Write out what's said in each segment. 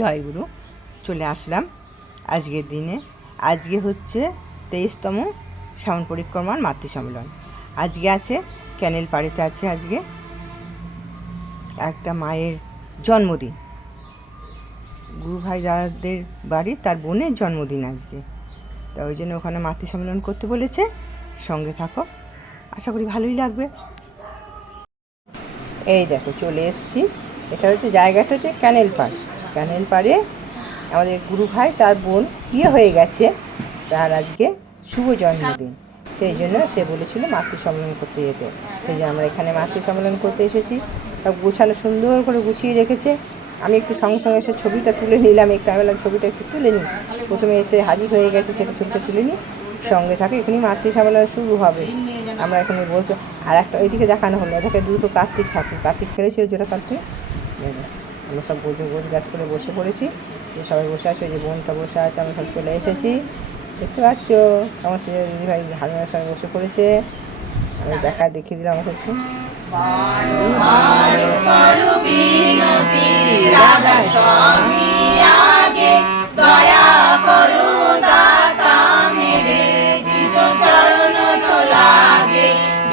জয়গুরু। চলে আসলাম আজকের দিনে। আজকে হচ্ছে 23তম শ্রাবণ পরিক্রমার মাতৃ সম্মেলন। আজকে আছে ক্যানেল পাড়েতে আছে আজকে একটা মায়ের জন্মদিন, গুরু ভাই দাদাদের বাড়ির তার বোনের জন্মদিন আজকে। তা ওই জন্য ওখানে মাতৃ সম্মেলন করতে বলেছে। সঙ্গে থাকো, আশা করি ভালোই লাগবে। এই দেখো চলে এসেছি। এটা হচ্ছে জায়গাটা হচ্ছে ক্যানেল পাড়। ক্যানেল পাড়ে আমাদের গুরু ভাই তার বোন বিয়ে হয়ে গেছে, তার আজকে শুভ জন্মদিন। সেই জন্য সে বলেছিল মাতৃ সম্মেলন করতে যেতে। সেই জন্য আমরা এখানে মাতৃ সম্মেলন করতে এসেছি। সব গুছানো সুন্দর করে গুছিয়ে রেখেছে। আমি একটু সঙ্গে সঙ্গে এসে ছবিটা তুলে নিলাম। একটু আমি বললাম ছবিটা একটু তুলে নিই। প্রথমে এসে হাজির হয়ে গেছে, সেটা ছবিটা তুলে নিই। সঙ্গে থাকে এখনই মাতৃ সম্মেলন শুরু হবে। আমরা এখানে বলতে আর একটা ওইদিকে দেখানো হলো, দেখে দুটো কার্তিক ঠাকুর। কার্তিক খেলেছিল যেটা কার্তিক। আমরা সব গোছ গাছ করে বসে পড়েছি। যে সবাই বসে আছে, ওই যে বোনটা বসে আছে, আমরা সব চলে এসেছি। দেখতে পাচ্ছ আমার সে দিদিভাই হারমোনিয়ামের সঙ্গে বসে পড়েছে। আমি দেখিয়ে দিলাম আমাকে একটু।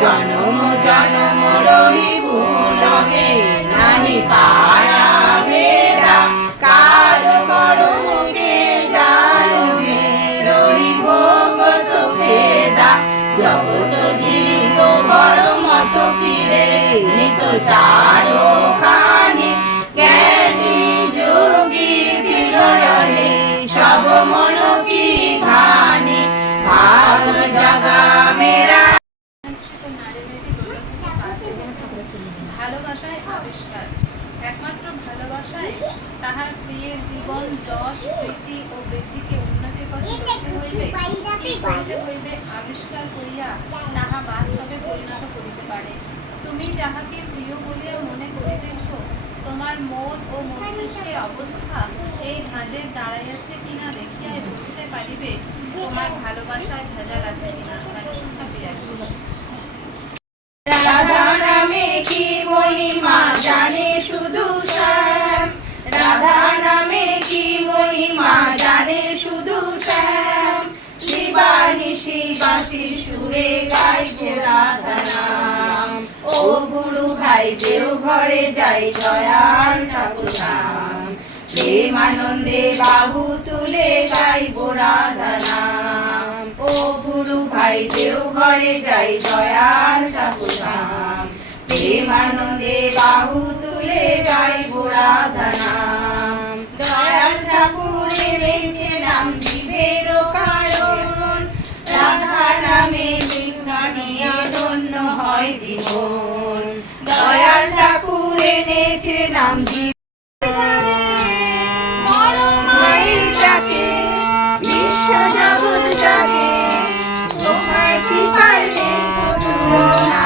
জনম জনম রহি ভুলবে নাহি পায়া বেদা কাল করুকে জানুবে রহি ভগত ভেদা জগত জীব বড় মত ফিরে নিত চারো খানি জ্ঞানী যোগী ফির রহে সব মন কি ঘানি ভাগ জাগা মেরা। ভালোবাসায় আবিষ্কার, একমাত্র ভালোবাসায় তাহার প্রিয়ের জীবন যশ প্রীতি ও বৃদ্ধিকে উন্নতির পথে লইতে হইবে, কি করিতে হইবে আবিষ্কার করিয়া তাহা বাস্তবে পরিণত করিতে পারে। তুমি যাহাকে প্রিয় বলিয়া মনে করিতেছ, তোমার মন ও মস্তিষ্কের অবস্থা এই ধাঁধের দাঁড়াইয়াছে কিনা দেখিয়াই বুঝিতে পারিবে তোমার ভালোবাসায় ভেজাল আছে কিনা। রাধা নামে কি মহিমা জানে শুধু শ্যাম, রাধা নামে কি মহিমা জানে শুধু শ্যাম, দিবানিশি বাঁশি সুরে গাইছে রাধা নাম। ও গুরু ভাই দেও ঘরে যাই দয়াল ঠাকুর নাম, প্রেমানন্দে বাহু তুলে গাইব রাধা নাম। ও গুরু ভাই দেও ঘরে যাই দয়াল ঠাকুর নাম, প্রেমানন্দে বাহু তুলে গাইব রাধা নাম। দয়াল ঠাকুর এনেছে নাম জীবের কারণ, রাধা নামে নিয়ে ধন্য হয় জীবন। দয়াল ঠাকুর এনেছে নাম জীবের বিশ্ব জগৎ জাগে তোমায় কি পারলে তুলনা।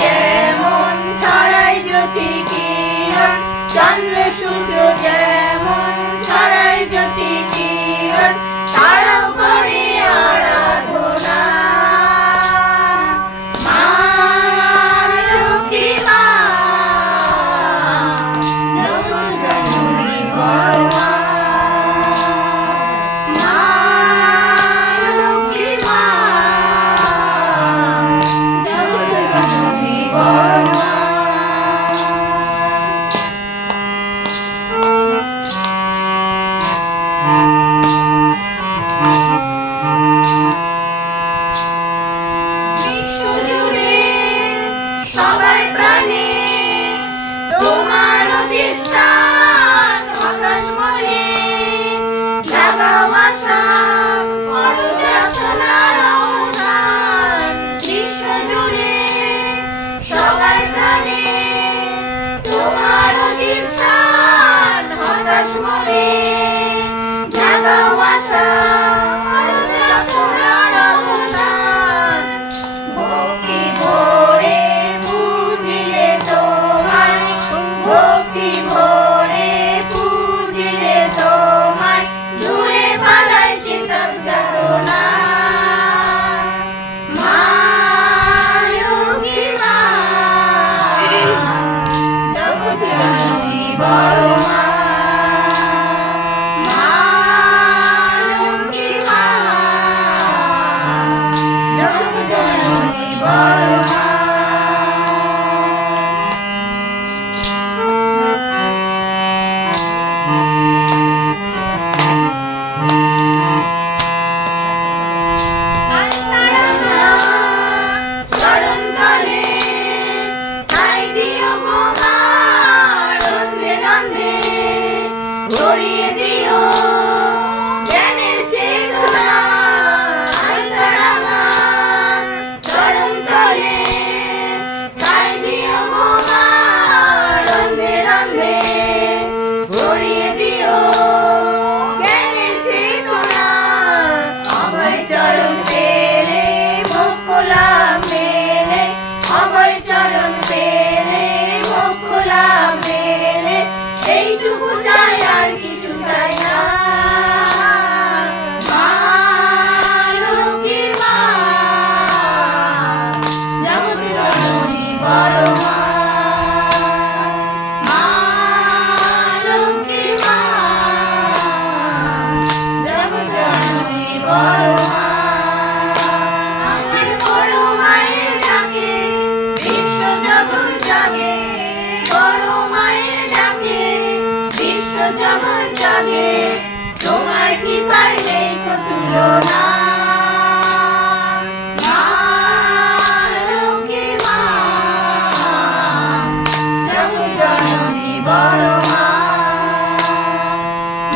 যেমন ছড়ায় জ্যোতি কিরণ, চন্দ্র সূর্য যেমন ছড়ায় জ্যোতি কিরণ, তারাও করে আরাধনা। মা লক্ষ্মী মা, জগৎ জননী বড় মা। মা লক্ষ্মী মা, জগৎ জননী বড় মা। বিশ্বজুড়ে সবার প্রাণে তোমার অধিষ্ঠান, হতাশ মনে জাগাও আশা, করো যাতনার অবসান। বিশ্বজুড়ে সবার প্রাণে তোমার অধিষ্ঠান, হতাশ মনে জাগাও আশা, করো যাতনার অবসান। ভক্তি ভরে পুজিলে তোমায়, ভক্তি ভরে পুজিলে তোমায়, দূরে পালায় চিতাব যাতনা। মা লক্ষ্মী মা, জগৎ জননী বড় মা। মা লক্ষ্মী মা, জগৎ জননী বড় মা। চরণ তলে ঠাই দিও গো মা, রন্ধে রন্ধে ভরিয়ে দিও জ্ঞানের চেতনা। আইতারাঙা চরণ তলে ঠাই দিও গো মা, রন্ধে রন্ধে ভরিয়ে দিও জ্ঞানের চেতনা। অভয় চরণ পেলে মোক্ষ লাভ মেলে, অভয় চরণ পেলে মোক্ষ লাভ মেলে, এইটুকু চাই আর কিছু চাই না। মা লক্ষ্মী মা, জগৎ জননী বড় মা। মা লক্ষ্মী মা, জগৎ জননী বড় মা। আমার বড় মায়ের ডাকে বিশ্ব জগৎ জাগে, বড় মায়ের ডাকে বিশ্ব জগৎ জাগে, তোমার কৃপার নেই কো তুলনা। মা লক্ষ্মী মা, জগৎ জননী বড় মা।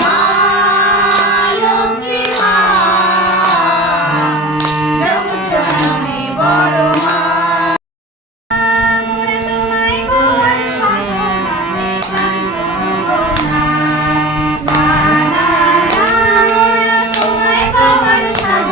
মা লক্ষ্মী মা, জগৎ জননী বড় মা। মোরে তোমায় গোয়ার সাধনাতে কান্দো না, না না না, মোরে তোমায় গোয়ার সাধনাতে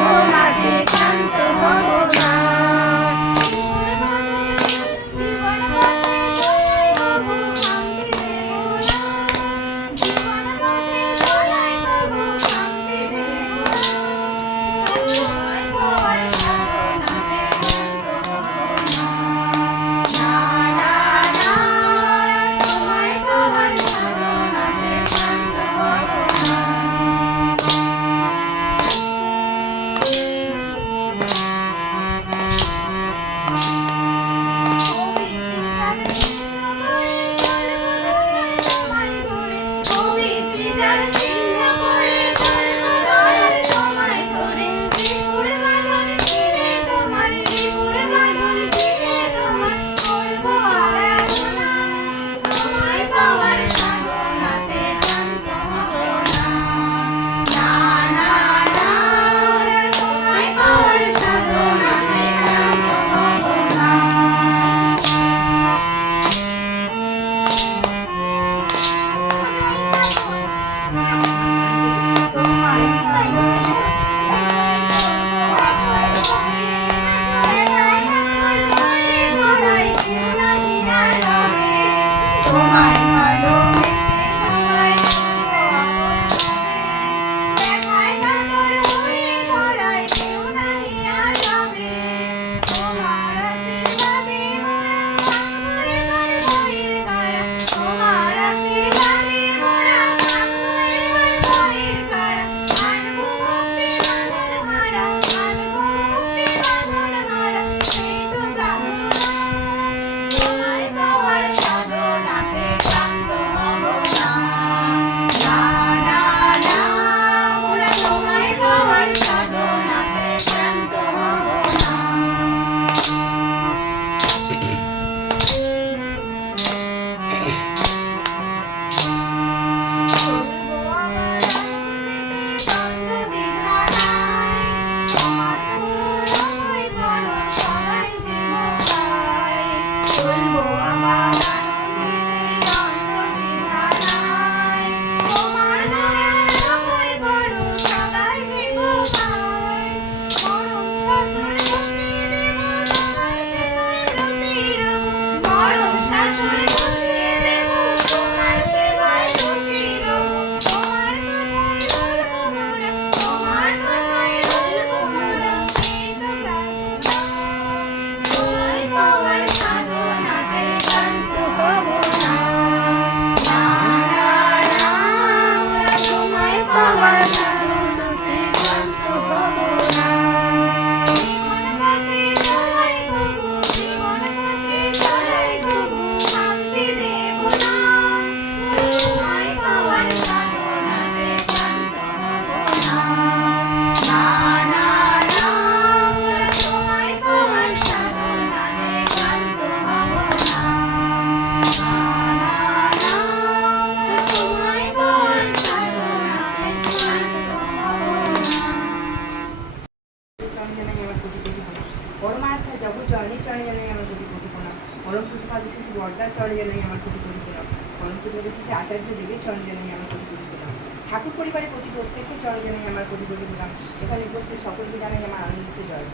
আমার কোটি কোটি প্রণাম। পরমার্থা জগৎ জননী চরণে জানাই আমার কোটি কোটি প্রণাম। পরম পুষ্পা বিশেষ বর্দার চরণে জানাই আমার কোটি কোটি প্রণাম। পরম পুষ্পা বিশেষ আচার্য দেবের চরণে জানাই আমার কোটি কোটি প্রণাম। ঠাকুর পরিবারের প্রতি প্রত্যেককে চরণে জানাই আমার কোটি কোটি প্রণাম। এখানে উপস্থিত সকলকে জানাই আমার আনন্দিত জয়।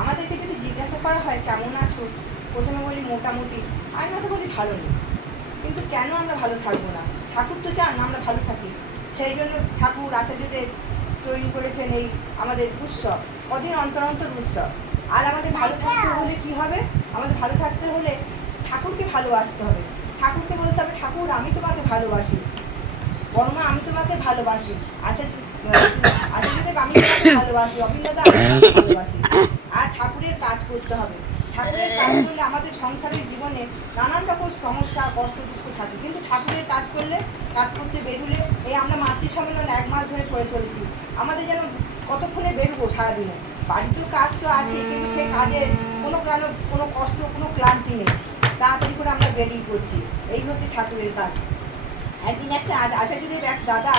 আমাদেরকে যদি জিজ্ঞাসা করা হয় কেমন আছো, প্রথমে বলি মোটামুটি, আর নয়তো বলি ভালো নেই। কিন্তু কেন আমরা ভালো থাকবো না? ঠাকুর তো চান আমরা ভালো থাকি। সেই জন্য ঠাকুর আচার্যদের তৈরি করেছেন এই আমাদের উৎসব, কদিন অন্তর অন্তর উৎসব। আর আমাদের ভালো থাকতে হলে কী হবে? আমাদের ভালো থাকতে হলে ঠাকুরকে ভালোবাসতে হবে। ঠাকুরকে বলতে হবে, ঠাকুর আমি তোমাকে ভালোবাসি, বর্মা আমি তোমাকে ভালোবাসি, আচার্যদেব আমি তোমাকে ভালোবাসি, অবিন্দাদা আমি তোমাকে ভালোবাসি। আর ঠাকুরের কাজ করতে হবে। ঠাকুরের কাজ করলে আমাদের সংসারের জীবনে নানান রকম সমস্যা কষ্ট দুঃখ থাকে, কিন্তু ঠাকুরের কাজ করলে, কাজ করতে বেরুলে, এই আমরা মাতৃ সম্মেলন 1 মাস ধরে করে চলেছি, আমাদের যেন কতক্ষণে বেরোবো সারাদিনে। বাড়িতেও কাজ তো আছে, কিন্তু সেই কাজে কোনো কষ্ট কোনো ক্লান্তি নেই, তাড়াতাড়ি করে আমরা বেরিয়ে পড়ছি। এই হচ্ছে ঠাকুরের কাজ। একদিন একটা আচার্যদেব এক দাদা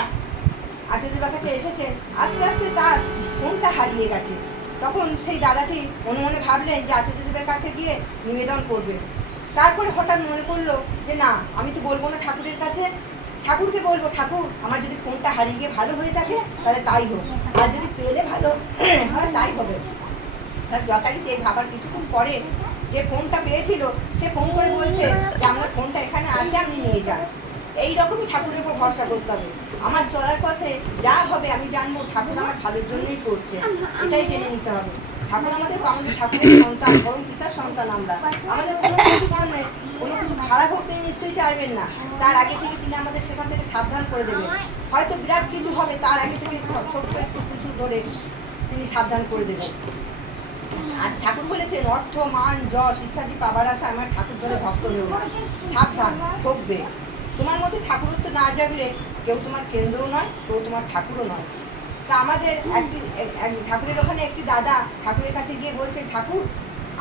আচার্যদেবের কাছে এসেছেন, আস্তে আস্তে তার ফোনটা হারিয়ে গেছে। তখন সেই দাদাটি মনে মনে ভাবলেন যে আচার্যদেবের কাছে গিয়ে নিবেদন করবে। তারপরে হঠাৎ মনে করলো যে না, আমি তো বলবো না ঠাকুরের কাছে, ঠাকুরকে বলবো, ঠাকুর আমার যদি ফোনটা হারিয়ে গিয়ে ভালো হয়ে থাকে তাহলে তাই হোক, আর যদি পেলে ভালো হয় তাই হবে। তার যথারীতি ভাবার কিছুক্ষণ পরে যে ফোনটা পেয়েছিল সে ফোন করে বলছে যে আমার ফোনটা এখানে আছে, আপনি নিয়ে যান। এই রকমই ঠাকুরের উপর ভরসা করতে হবে। আমার চলার পথে যা হবে আমি জানবো ঠাকুর আমার ভালোর জন্যই করছে, এটাই জেনে নিতে হবে। ঠাকুর আমাদের ঠাকুরের সন্তান, বরং পিতার সন্তান আমরা। আমাদের কোনো কিছু কারণে কোনো কিছু খারাপ হোক তিনি নিশ্চয়ই চাইবেন না, তার আগে থেকে তিনি আমাদের সেখান থেকে সাবধান করে দেবেন। হয়তো বিরাট কিছু হবে, তার আগে থেকে ছোট্ট একটু কিছু ধরে তিনি সাবধান করে দেবেন। আর ঠাকুর বলেছেন, অর্থ মান যশ ইত্যাদি পাবার আশা আমার ঠাকুর ধরে ভক্ত হয়েও না, সাবধান ঠকবে। তোমার মধ্যে ঠাকুরত্ব না জাগলে কেউ তোমার কেন্দ্রও নয়, কেউ তোমার ঠাকুরও নয়। তা আমাদের ঠাকুরের ওখানে একটি দাদা ঠাকুরের কাছে গিয়ে বলছে, ঠাকুর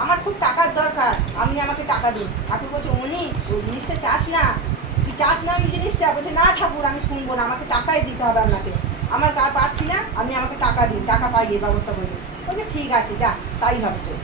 আমার খুব টাকার দরকার, আপনি আমাকে টাকা দিন। ঠাকুর বলছে, উনি ওই জিনিসটা চাস না, তুই চাস না ওই জিনিসটা? বলছে, না ঠাকুর আমি শুনবো না, আমাকে টাকাই দিতে হবে আপনাকে, আমার কার পারছি না, আপনি আমাকে টাকা দিন, টাকা পাইয়ে ব্যবস্থা করে দিন। বলছে ঠিক আছে যা, তাই হবে তো।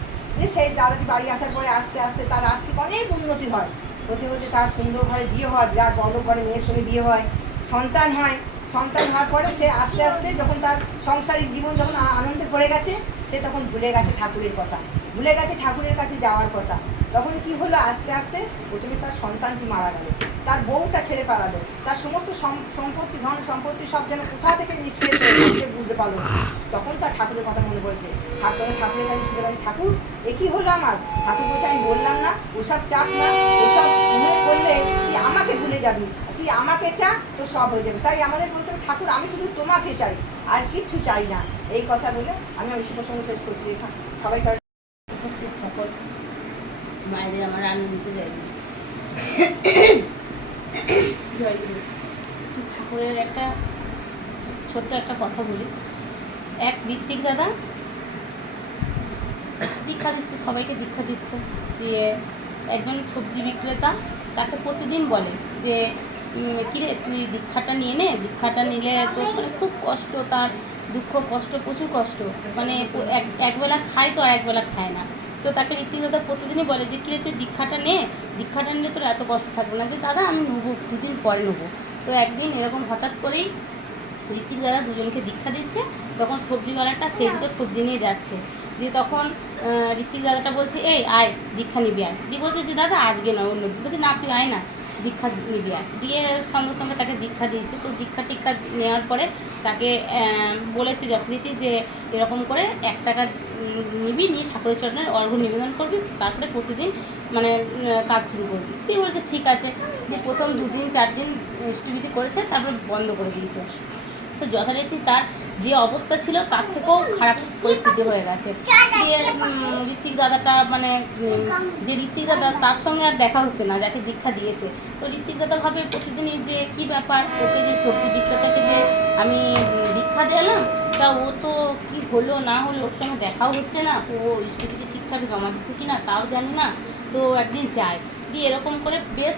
সেই দাদাটি বাড়ি আসার পরে আস্তে আস্তে তার আর্থিক অনেক উন্নতি হয়, হতে হতে তার সুন্দর ঘরে বিয়ে হয়, বিরাট বড় ঘরে মেয়ের সঙ্গে বিয়ে হয়, সন্তান হয়। সন্তান হওয়ার পরে সে আস্তে আস্তে যখন তার সাংসারিক জীবন যখন আনন্দে পড়ে গেছে, সে তখন ভুলে গেছে ঠাকুরের কথা, ভুলে গেছে ঠাকুরের কাছে যাওয়ার কথা। তখন কি হলো, আস্তে আস্তে প্রথমে তার সন্তানটি মারা গেল, তার বউটা ছেড়ে পালালো, তার সমস্ত সম্পত্তি ধন সম্পত্তি সব যেন কোথা থেকে নিষ্ক্রিয় হয়ে গেল, সে বুঝতে পারলো না। তখন তার ঠাকুরের কথা মনে পড়েছে, তখন ঠাকুরের কাছে ছুটে গেছে, ঠাকুর এ কী হলো আমার? ঠাকুর বলছে, আমি বললাম না ওসব চাস না, ওসব মনে করলে তুই আমাকে ভুলে যাবি, তুই আমাকে চা তো সব হয়ে যাবে। তাই আমাদের বলতে হবে, ঠাকুর আমি শুধু তোমাকে চাই, আর কিচ্ছু চাই না। এই কথা বলে আমি শুভ সঙ্গে শেষ করছি। এখানে সবাই উপস্থিত সকল মায়েদের আমার আনন্দিত জয় গুরু। ঠাকুরের একটা ছোট্ট একটা কথা বলি। এক ঋত্বিক দাদা দীক্ষা দিচ্ছে, সবাইকে দীক্ষা দিচ্ছে, দিয়ে একজন সবজি বিক্রেতা তাকে প্রতিদিন বলে যে কিরে তুই দীক্ষাটা নিয়ে নে, দীক্ষাটা নিলে তো মানে খুব কষ্ট, তার দুঃখ কষ্ট প্রচুর কষ্ট, মানে একবেলা খায় তো আর একবেলা খায় না। তো তাকে ঋত্বিক দাদা প্রতিদিনই বলে যে কিরে তুই দীক্ষাটা নে, দীক্ষাটা নিলে তোর এত কষ্ট থাকবে না। যে দাদা আমি নেবো, 2 দিন পরে নেবো। তো একদিন এরকম হঠাৎ করেই ঋত্বিক দাদা দুজনকে দীক্ষা দিচ্ছে, তখন সবজিওয়ালাটা সেই দিকে সবজি নিয়ে যাচ্ছে। দিয়ে তখন ঋত্বিক দাদাটা বলছে, এই আয় দীক্ষা নিবি আয়। দিয়ে বলছে যে দাদা আজকে নয় অন্য দিন। বলছে না তুই আয় না, দীক্ষা নিবি আয়। দিয়ে সঙ্গে সঙ্গে তাকে দীক্ষা দিয়েছে। তো দীক্ষা টিক্ষা নেওয়ার পরে তাকে বলেছে যথারীতি যে এরকম করে 1 টাকা নিবি, নিয়ে ঠাকুরের চরণের অর্ঘ্য নিবেদন করবি, তারপরে প্রতিদিন মানে কাজ শুরু করবি। দিয়ে বলছে ঠিক আছে। যে প্রথম 2 দিন 4 দিন স্টুবিটি করেছে, তারপরে বন্ধ করে দিয়েছে। তো যথারীতি তার যে অবস্থা ছিল তার থেকেও খারাপ পরিস্থিতি হয়ে গেছে। দিয়ে ঋত্বিক দাদাটা মানে যে ঋত্বিক দাদা তার সঙ্গে আর দেখা হচ্ছে না, যাকে দীক্ষা দিয়েছে। তো ঋত্বিক দাদা ভাবে প্রতিদিনই যে কী ব্যাপার, ওকে যে সবজি বিক্রেতাকে যে আমি দীক্ষা দিলাম, তা ও তো কী হলো না হলো, ওর সঙ্গে দেখাও হচ্ছে না, ও স্কুটিতে ঠিকঠাক জমা দিচ্ছে কি না তাও জানি না। তো একদিন যায়। দিয়ে এরকম করে বেশ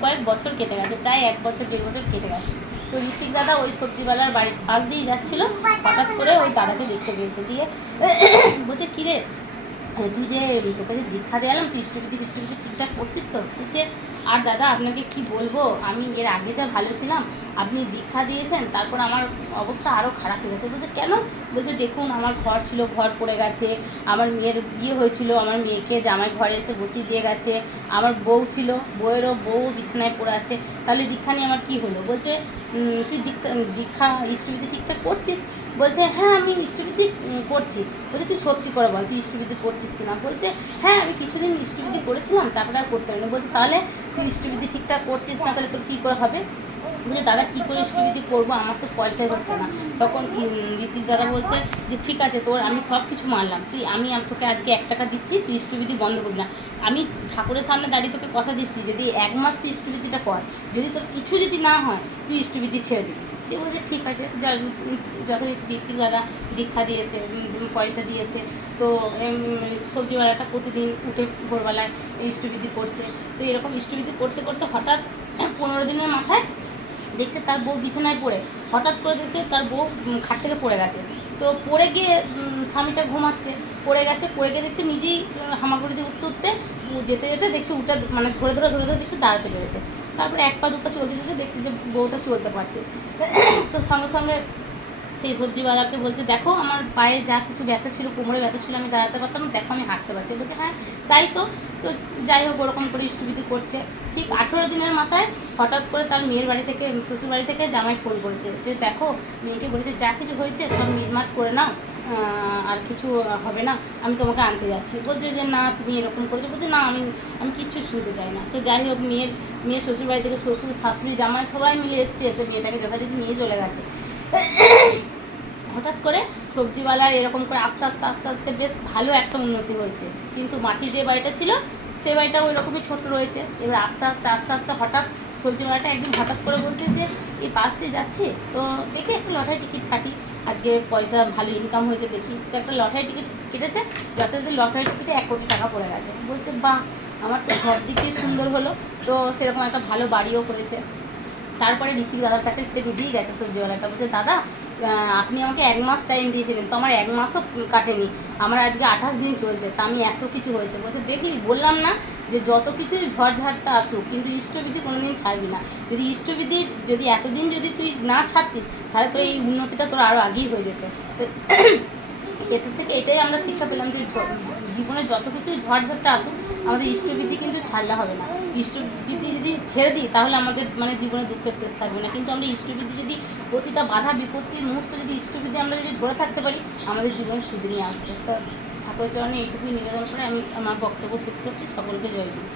কয়েক বছর কেটে গেছে, প্রায় 1 বছর 1.5 বছর কেটে গেছে। তো ঋত্বিক দাদা ওই সবজিওয়ালার বাড়ির পাশ দিয়ে যাচ্ছিলো, হঠাৎ করে ওই দাদাকে দেখতে পেয়েছে, দিয়ে বলছে কিরে তুই যে তোকে যে দীক্ষা দিলাম তুই ইষ্টবিধি ঠিকঠাক করছিস তো? বলছে আর দাদা আপনাকে কি বলবো, আমি এর আগে যা ভালো ছিলাম, আপনি দীক্ষা দিয়েছেন তারপর আমার অবস্থা আরও খারাপ হয়ে গেছে। বলছে কেন? বলছে দেখুন আমার ঘর ছিল, ঘর পড়ে গেছে, আমার মেয়ের বিয়ে হয়েছিল, আমার মেয়েকে জামাই ঘরে এসে বসিয়ে দিয়ে গেছে, আমার বউ ছিল, বউ বিছানায় পড়ে আছে, তাহলে দীক্ষা নিয়ে আমার কী হলো? বলছে তুই দীক্ষা ইষ্টবিধি ঠিকঠাক করছিস? বলছে হ্যাঁ আমি ইষ্টবিধি করছি। বলছে তুই সত্যি করে বল তুই ইষ্টবিধি করছিস কিনা? বলছে হ্যাঁ আমি কিছুদিন ইষ্টবিধি করেছিলাম, তারপরে আর করতে পারিনি। বলছে তাহলে তুই ইষ্টবিধি ঠিকঠাক করছিস না, তাহলে তোর কী করে হবে? বলছে দাদা কী করে ইষ্টবিধি করবো, আমার তো পয়সাই হচ্ছে না। তখন ঋত্বিক দাদা বলছে যে ঠিক আছে তোর আমি সব কিছু মানলাম, আমি তোকে আজকে 1 টাকা দিচ্ছি, তুই ইষ্টবিধি বন্ধ করবি না। আমি ঠাকুরের সামনে দাঁড়িয়ে তোকে কথা দিচ্ছি, যদি 1 মাস তুই ইষ্টবিধিটা কর, যদি তোর কিছু যদি না হয় তুই ইষ্টবিধি ছেড়ে দিবি। দিয়ে বলছে ঠিক আছে, যথারীতি ঋত্বিক দাদা দীক্ষা দিয়েছে, পয়সা দিয়েছে, তো সবজিওয়ালাটা প্রতিদিন উঠে ভোরবেলায় ইষ্টবিধি করছে। তো এরকম ইষ্টবিধি করতে করতে হঠাৎ 15 দিনের মাথায় দেখছে তার বউ বিছানায় পড়ে, হঠাৎ করে দেখছে তার বউ খাট থেকে পড়ে গেছে। তো পড়ে গিয়ে স্বামীটা ঘুমাচ্ছে, পড়ে গিয়ে দেখছে নিজেই হামাগুড়ি দিয়ে উঠতে যেতে দেখছে উঠে মানে ধরে দেখছে দাঁড়াতে পেরেছে। তারপরে 1 পা 2 পা চলতে দেখছে যে বউটা চলতে পারছে। তো সঙ্গে সঙ্গে সেই সবজিওয়ালাকে বলছে দেখো আমার পায়ে যা কিছু ব্যথা ছিল, কোমরে ব্যথা ছিল, আমি দাঁড়াতে পারতাম, দেখো আমি হাঁটতে পারছি। বলছে হ্যাঁ তাই তো। তো যাই হোক ওরকম করে ইষ্টবিধি করছে। ঠিক 18 দিনের মাথায় হঠাৎ করে তার মেয়ের বাড়ি থেকে, শ্বশুর বাড়ি থেকে জামাই ফোন করেছে যে দেখো মেয়েকে বলেছে যা কিছু হয়েছে সব মিটমাট করে নাও, আর কিছু হবে না, আমি তোমাকে আনতে যাচ্ছি। বলছে যে না তুমি এরকম করেছো। বলছে না আমি কিচ্ছু শুনতে চাই না। তো যাই হোক মেয়ের শ্বশুর বাড়ি থেকে শ্বশুর শাশুড়ি জামাই সবাই মিলে এসে মেয়েটাকে যথারীতি নিয়ে চলে গেছে। হঠাৎ করে সবজিওয়ালার এরকম করে আস্তে আস্তে বেশ ভালো একটা উন্নতি হয়েছে, কিন্তু মাটির যে বাড়িটা ছিল সে বাড়িটা ওই রকমই ছোটো রয়েছে। এবার আস্তে আস্তে হঠাৎ সবজিওয়ালাটা একদিন হঠাৎ করে বলছে যে এই পাশ দিয়ে যাচ্ছি, তো দেখি একটা লটারি টিকিট কাটি, আজকে পয়সা ভালো ইনকাম হয়েছে দেখি। তো একটা লটারি টিকিট কেটেছে, যথারীতি লটারি টিকিটে 1 কোটি টাকা পড়ে গেছে। বলছে বাহ আমার তো সব দিক দিয়ে সুন্দর হলো, তো সেরকম একটা ভালো বাড়িও করেছে। তারপরে ঋত্বিক দাদার কাছে সে নিজেই গেছে সবজিওয়ালাটা, বলছে দাদা আপনি আমাকে 1 মাস টাইম দিয়েছিলেন, তো আমার 1 মাসও কাটেনি, আমার আজকে 28 দিন চলছে, তা আমি এত কিছু হয়েছে। বলছে দেখলি বললাম না যে যত কিছুই ঝড়ঝাড়টা আসুক কিন্তু ইষ্টবিধি কোনোদিন ছাড়বি না। যদি ইষ্টবিধি যদি এতদিন যদি তুই না ছাড়তিস তাহলে তোর এই উন্নতিটা তোর আরও আগেই হয়ে যেত। তো এর থেকে এটাই আমরা শিক্ষা পেলাম যে জীবনে যত কিছুই ঝড়ঝাপটা আসুক আমাদের ইষ্টবিধি কিন্তু ছাড়লে হবে না। ইষ্টবিধি যদি ছেড়ে দিই তাহলে আমাদের মানে জীবনে দুঃখের শেষ থাকবে না, কিন্তু আমরা ইষ্টবিধি যদি প্রতিটা বাধা বিপত্তির মুহূর্তে যদি ইষ্টবিধি আমরা যদি ধরে থাকতে পারি আমাদের জীবনে শুধু নিয়ে আসবে। তো ঠাকুরের চরণে এইটুকুই নিবেদন করে আমি আমার বক্তব্য শেষ করছি। সকলকে জয় দিই।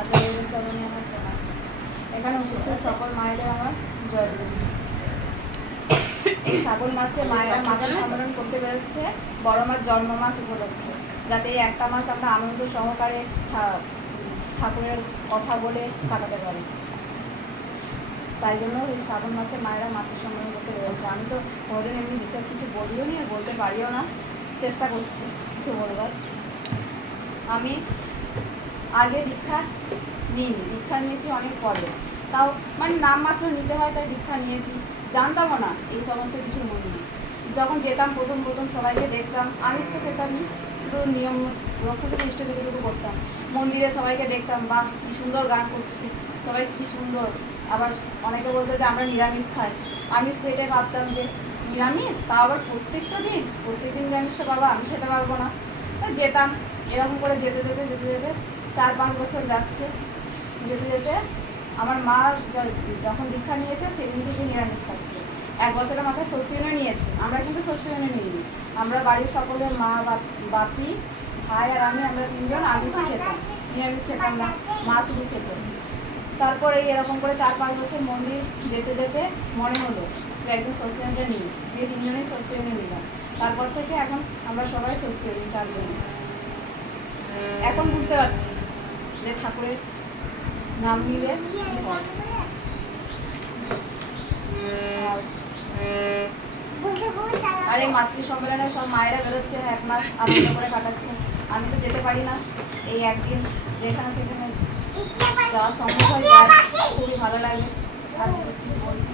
আচার্যের চরণে আমার প্রণাম। এখানে উপস্থিত সকল মায়েদের আমার জয় গুরু। এই শ্রাবণ মাসে মায়েরা মাথা সম্মেলন করতে বেরোচ্ছে বড় মার জন্ম মাস উপলক্ষে, যাতে এই একটা মাস আমরা আনন্দ সহকারে ঠাকুরের কথা বলে কাটাতে পারি। তাই জন্য এই শ্রাবণ মাসে মায়েরা মাতৃ সম্মেলন করতে বেরোচ্ছে। আমি তো কোনোদিন এমনি বিশেষ কিছু বলিও নি, বলতে পারিও না, চেষ্টা করছি কিছু বলবার। আমি আগে দীক্ষা নিইনি, দীক্ষা নিয়েছি অনেক পরে, তাও মানে নামমাত্র নিতে হয় তাই দীক্ষা নিয়েছি, জানতামও না এই সমস্ত কিছুর মধ্যে। যখন যেতাম প্রথম সবাইকে দেখতাম, আমিষ তো খেতামই, শুধু নিয়ম রক্ষা সাথে ইষ্টবিধিটুকু করতাম। মন্দিরে সবাইকে দেখতাম, বাহ কী সুন্দর গান করছে, সবাই কী সুন্দর। আবার অনেকে বলতো যে আমরা নিরামিষ খাই, আমি তো এটাই ভাবতাম যে নিরামিষ, তা আবার প্রত্যেক দিন নিরামিষ, তো বাবা আমি খেতে পারবো না। তা যেতাম, এরকম করে যেতে 4-5 বছর যাচ্ছে। যেতে আমার মা যখন দীক্ষা নিয়েছে সেদিন থেকে নিরামিষ খাচ্ছে। 1 বছরের মাথায় ষষ্ঠী মেনে নিয়েছে, আমরা কিন্তু ষষ্ঠী মেনে নিইনি। আমরা বাড়ির সকলে মা বাপি ভাই আর আমরা 3 জন আমিষই খেতাম, নিরামিষ খেতাম না, মা শুধু খেত। তারপরে এরকম করে 4-5 বছর মন্দির যেতে মনে হলো যে একদিন ষষ্ঠী মেনে নিই, দিয়ে 3 জনেই ষষ্ঠী মেনে নিলাম। তারপর থেকে এখন আমরা সবাই ষষ্ঠী মেনে 4 জন। এখন বুঝতে পারছি যে ঠাকুরের নাম নিলে আর এই মাতৃ সম্মেলনে সব মায়েরা বেরোচ্ছেন, 1 মাস আনন্দ করে কাটাচ্ছেন। আমি তো যেতে পারি না, এই একদিন যেখানে সেখানে যাওয়া সম্ভব হয় যায়, খুবই ভালো লাগে। আর বিশেষ কিছু বলছি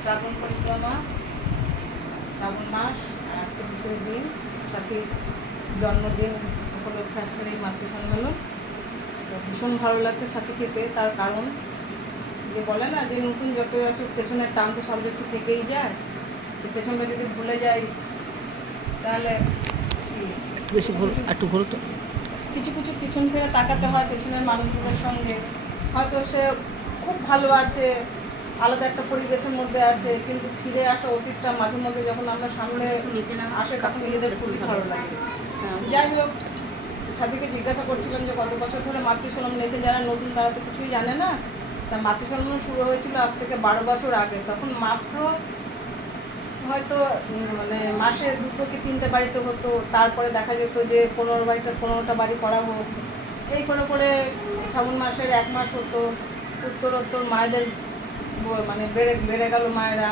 শ্রাবণ পরিক্রমা, শ্রাবণ মাস, আর আজকে বিশেষ দিন, সাথে জন্মদিন উপলক্ষে আজকের এই মাতৃ সম্মেলন। তো ভীষণ ভালো লাগছে সাথীকে পেয়ে। তার কারণ যে বলে না যে নতুন যতই আসুক পেছনের টান তো সব একটু থেকেই যায়। তো পেছনটা যদি ভুলে যাই তাহলে একটু বেশি ঘোর, একটু ঘোরো তো। কিছু কিছু পিছন ফিরে তাকাতে হয় পেছনের মানুষগুলোর সঙ্গে। হয়তো সে খুব ভালো আছে, আলাদা একটা পরিবেশের মধ্যে আছে, কিন্তু ফিরে আসা অতীতটা মাঝে মধ্যে যখন আমরা সামনে আসে তখন নিজেদের খুবই ভালো লাগে। যাই হোক, সাথীকে জিজ্ঞাসা করছিলাম যে কত বছর ধরে মাতৃসম্মান নেতে, যারা নতুন তারা তো কিছুই জানে না। তা মাতৃসম্মান শুরু হয়েছিল আজ থেকে 12 বছর আগে। তখন মাত্র হয়তো মানে মাসে 2 কি 3টে বাড়িতে হতো। তারপরে দেখা যেত যে 15টা বাড়ি করা হোক, এই করে করে শ্রাবণ মাসের 1 মাস হতো। উত্তরোত্তর মায়েদের মানে বেড়ে গেল মায়েরা।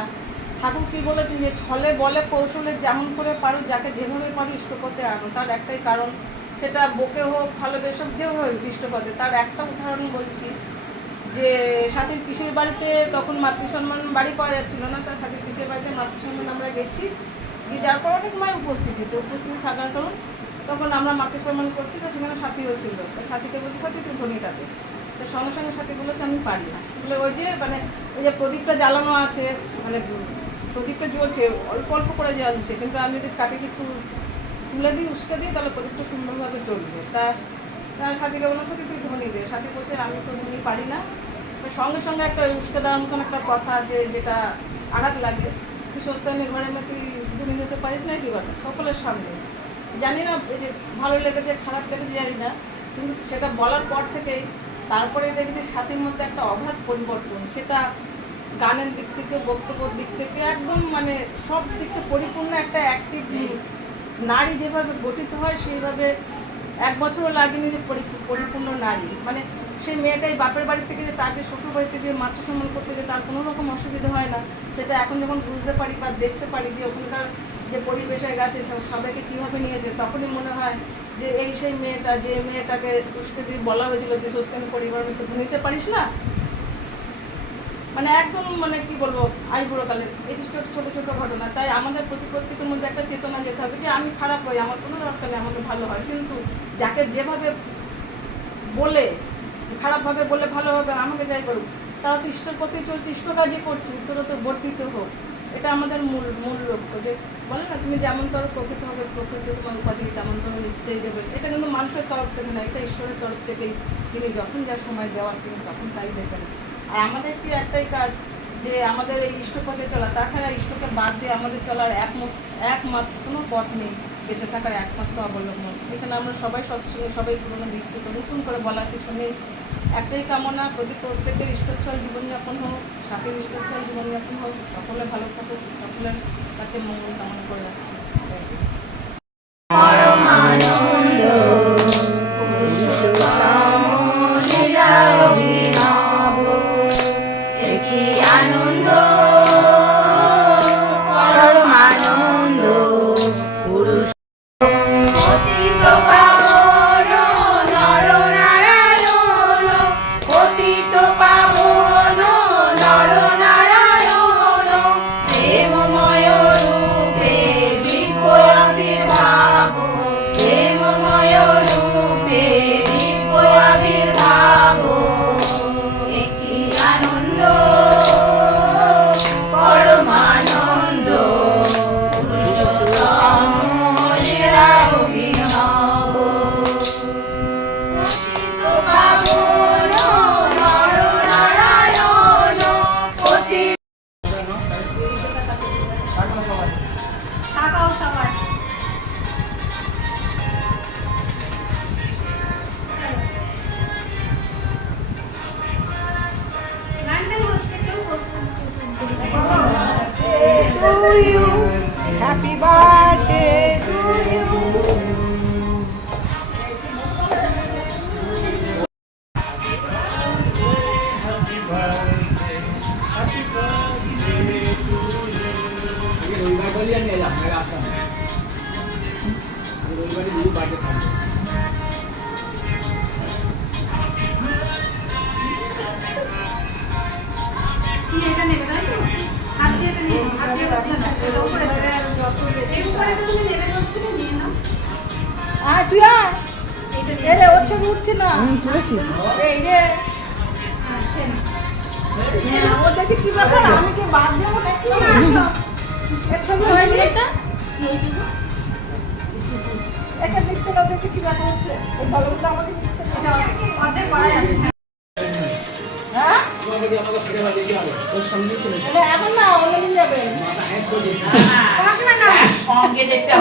ঠাকুর কী বলেছেন যে ছলে বলে কৌশলে যেমন করে পারো, যাকে যেভাবে পারো ইষ্টপথে আনো। তার একটাই কারণ, সেটা বকে হোক ভালোবেসে হোক যেভাবে ইষ্টপথে। তার একটা উদাহরণ বলছি যে সাথীর পিসির বাড়িতে তখন মাতৃসম্মান বাড়ি পাওয়া যাচ্ছিল না। তার সাথীর পিসির বাড়িতে মাতৃসম্মান আমরা গেছি, গিয়ে যাওয়ার পর অনেক মায়ের উপস্থিতি থাকার কারণ তখন আমরা মাতৃসম্মান করছি। তো সেখানে সাথীও ছিল। তো সাথীকে বলছি, সাথী তুই ধনীটাকে। তো সঙ্গে সঙ্গে সাথী বলেছে আমি পারি না। বলে ওই যে প্রদীপটা জ্বালানো আছে, মানে প্রদীপটা জ্বলছে, অল্প অল্প করে জ্বলছে, কিন্তু আমি যদি কাটিতে একটু তুলে দিই, উস্কে দিই, তাহলে প্রদীপটা সুন্দরভাবে জ্বলবে। তার সাথীকে বললাম, সাথী তুই ধনী দে। সাথী বলছে আমি তো ধনী পারি না। সঙ্গে সঙ্গে একটা উস্কে দেওয়ার মতন একটা কথা, যেটা আঘাত লাগে, তুই সস্তানের ঘরে না তুই ধনী দিতে পারিস না, কি কথা সকলের সামনে। জানি না এই যে ভালো লেগেছে খারাপ লেগেছে জানি না, কিন্তু সেটা বলার পর থেকেই তারপরে দেখেছি সাথীর মধ্যে একটা অবাধ পরিবর্তন। সেটা গানের দিক থেকে, বক্তব্যের দিক থেকে, একদম মানে সব দিক থেকে পরিপূর্ণ একটা অ্যাক্টিভ নারী যেভাবে গঠিত হয় সেইভাবে 1 বছরও লাগেনি যে পরিপূর্ণ নারী। মানে সেই মেয়েটাই বাপের বাড়ি থেকে যে তাকে শ্বশুর বাড়ি থেকে মাতৃসম্মান করতে যে তার কোনো রকম অসুবিধা হয় না, সেটা এখন যখন বুঝতে পারি বা দেখতে পারি যে ওখানকার যে পরিবেশে গেছে সবাইকে কীভাবে নিয়েছে, তখনই মনে হয় যে এই সেই মেয়েটা, যে মেয়েটাকে উস্কে দিয়ে বলা হয়েছিল যে সস্তানি পরিবার একটু ধরে নিতে পারিস না, মানে একদম মানে কি বলবো আইবুড়োকালের এই যে ছোটো ছোটো ঘটনা। তাই আমাদের প্রত্যেকের মধ্যে একটা চেতনা যেতে হবে যে আমি খারাপ হই, আমার কোনো দরকার নেই, আমাকে ভালো হয়। কিন্তু যাকে যেভাবে বলে, যে খারাপভাবে বলে ভালো হবে, আমাকে যাই করুক, তারা তো ইষ্টর পথেই চলছে, ইষ্ট কাজই করছে, উত্তরোত্তর বর্ধিত হোক। এটা আমাদের মূল লক্ষ্য। যে বলে না তুমি যেমন প্রকৃত হবে, প্রকৃতি তোমার উপাধি তেমন তুমি নিশ্চয়ই দেবে। এটা কিন্তু মানুষের তরফ থেকে না, এটা ঈশ্বরের তরফ থেকেই। তিনি যখন যা সময় দেওয়ার তিনি তখন তাই দেবেন। আর আমাদের কি একটাই কাজ, যে আমাদের এই ইষ্টপথে চলা। তাছাড়া ইষ্টকে বাদ দিয়ে আমাদের চলার একমাত্র কোনো পথ নেই, বেঁচে থাকার একমাত্র অবলম্বন। এখানে আমরা সবাই সৎসঙ্গে, সবাই পুরনো দীক্ষিত, নতুন করে বলার কিছু নেই। একটাই কামনা, প্রত্যেকের ইষ্টচ্ছল জীবনযাপন হোক, সাথীর ইষ্টচ্ছল জীবনযাপন হোক, সকলে ভালো থাকুক, সকলের কাছে মঙ্গল কামনা করে রাখছি। প্রেমময় রূপে দিব্য তুমি এটা নেবে তাই তো? হাত দিয়ে এটা নিয়ে হাত দিয়ে করতে না, এটা উপরে ধরে এই উপরেটা তুমি নেবে বলছিলে, নিয়ে নাও। তুই আয় এটা এ নিয়ে রে ওর ছবি উঠছে না তুলেছি এই রে হ্যাঁ, খেয়ে নাও। ও দেখছি কি ব্যাপার আমি কি বাদ দেবো নাকি তুমি আসো। এর ছবি হয়নি এটা একটা দিচ্ছে না দেখছি কি ব্যাপার হচ্ছে এই ভালোগুলো আমাকে দিচ্ছে না এটা অর্ধেক করা যাচ্ছে না। হ্যাঁ এটা এখন না অন্যদিন যাবে তোমাকে না নাও। সঙ্গে দেখতে